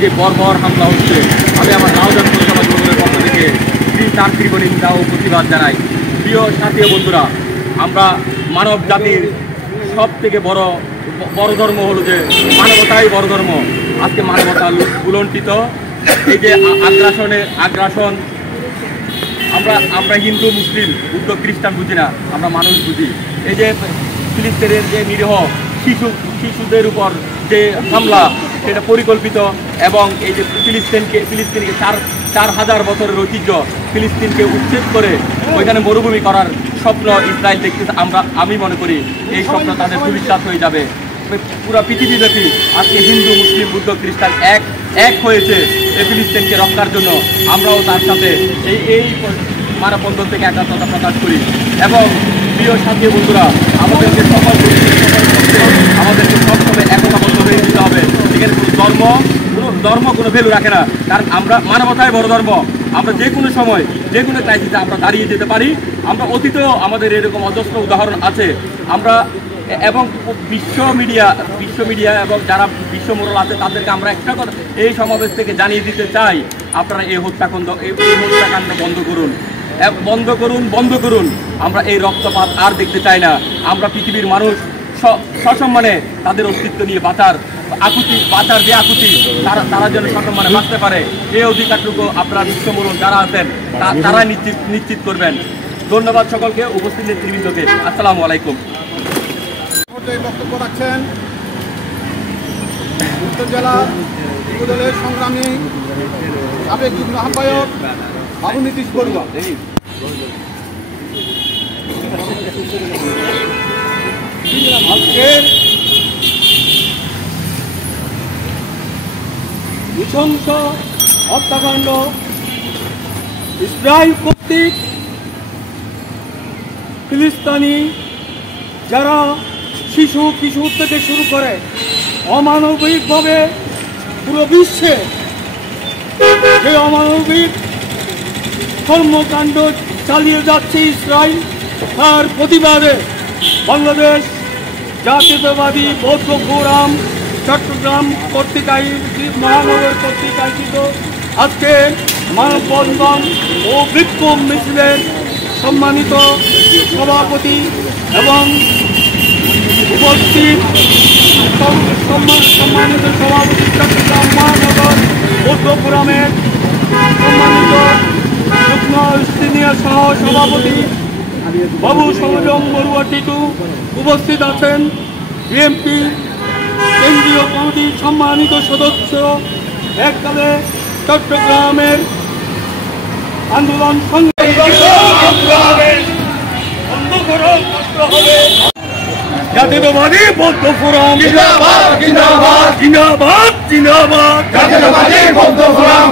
যে বর্বর হামলা হচ্ছে, আমি আমার নাওজান পৌরসভা যুবদলের পক্ষ থেকে তার তীব্র নিন্দা ও প্রতিবাদ জানাই। প্রিয় সাথী বন্ধুরা, আমরা মানব জাতির সব থেকে বড় ধর্ম হলো যে মানবতাই বড় ধর্ম। আজকে মানবতা উলণ্ঠিত। এই যে আগ্রাসন, আমরা হিন্দু, মুসলিম, বৌদ্ধ, খ্রিস্টান বুঝি না, আমরা মানুষ বুঝি। এই যে ফিলিস্তিনের যে নিরীহ শিশুদের উপর যে হামলা, সেটা পরিকল্পিত। এবং এই যে ফিলিস্তিনকে 4,000 বছরের ঐতিহ্য ফিলিস্তিনকে উচ্ছেদ করে ওইখানে মরুভূমি করার স্বপ্ন ইসরায়েল দেখতেছে। আমি মনে করি এই স্বপ্ন তাদের ভবিষ্যৎ হয়ে যাবে। পুরো পৃথিবীব্যাপী আজকে হিন্দু, মুসলিম, বৌদ্ধ, খ্রিস্টান এক হয়েছে এই ফিলিস্তিনকে রক্ষার জন্য। আমরাও তার সাথে এই মানববন্ধন থেকে একাত্মতা প্রকাশ করি। এবং প্রিয় সাথী বন্ধুরা, আমাদেরকে আমাদেরকে সবসময় একতাবদ্ধ হয়ে দিতে হবে। সেখানে কোনো ধর্ম কোনো ভ্যালু রাখে না, কারণ আমরা মানবতাই বড় ধর্ম। আমরা যে কোনো সময় যে কোনো ক্রাইসিসে আমরা দাঁড়িয়ে যেতে পারি। আমরা অতীতেও আমাদের এরকম অজস্র উদাহরণ আছে। আমরা এবং বিশ্ব মিডিয়া এবং যারা বিশ্ব মোড়ল আছে তাদেরকে আমরা একটা কথা এই সমাবেশ থেকে জানিয়ে দিতে চাই, আপনারা এই হত্যাকাণ্ড বন্ধ করুন। আমরা এই রক্তপাত আর দেখতে চাই না। আমরা পৃথিবীর মানুষ সসম্মানে তাদের অস্তিত্ব নিয়ে বাঁচার যে আকুতি, তারা যেন সসম্মানে বাঁচতে পারে, এই অধিকারটুকু আপনারা বিশ্ব মোড়ল যারা আছেন তারা নিশ্চিত করবেন। ধন্যবাদ সকলকে, উপস্থিত নেতৃবৃন্দকে। আসসালামু আলাইকুম। বক্তব্য রাখছেন উত্তর জেলা যুবদলের সংগ্রামী সাবেক যুগ্ম আহ্বায়ক বাবু নীতিশ বড়ুয়া। আজকের নৃশংস হত্যাকাণ্ড ইসরায়েল কর্তৃক ফিলিস্তিনি যারা শিশু থেকে শুরু করে অমানবিকভাবে পুরো বিশ্বে যে অমানবিক কর্মকাণ্ড চালিয়ে যাচ্ছে ইসরায়েল, তার প্রতিবাদে বাংলাদেশ জাতীয়তাবাদী বৌদ্ধ ফোরাম চট্টগ্রাম মহানগর কর্তৃক আয়োজিত আজকে মানববন্ধন ও বিক্ষোভ মিছিলের সম্মানিত সভাপতি এবং উপস্থিত সম্মানিত সভাপতি চট্টগ্রাম মহানগর বৌদ্ধ ফোরামের সম্মানিত যুগ্ম সিনিয়র সহ সভাপতি বাবু সংযম বড়ুয়া টিটু, উপস্থিত আছেন বিএনপি কেন্দ্রীয় কমিটির সম্মানিত সদস্য, এককালে চট্টগ্রামের আন্দোলন জাতীয়তাবাদী বৌদ্ধ ফোরাম জিন্দাবাদ, জিন্দাবাদ, জিন্দাবাদ, জাতীয়তাবাদী বৌদ্ধ ফোরাম।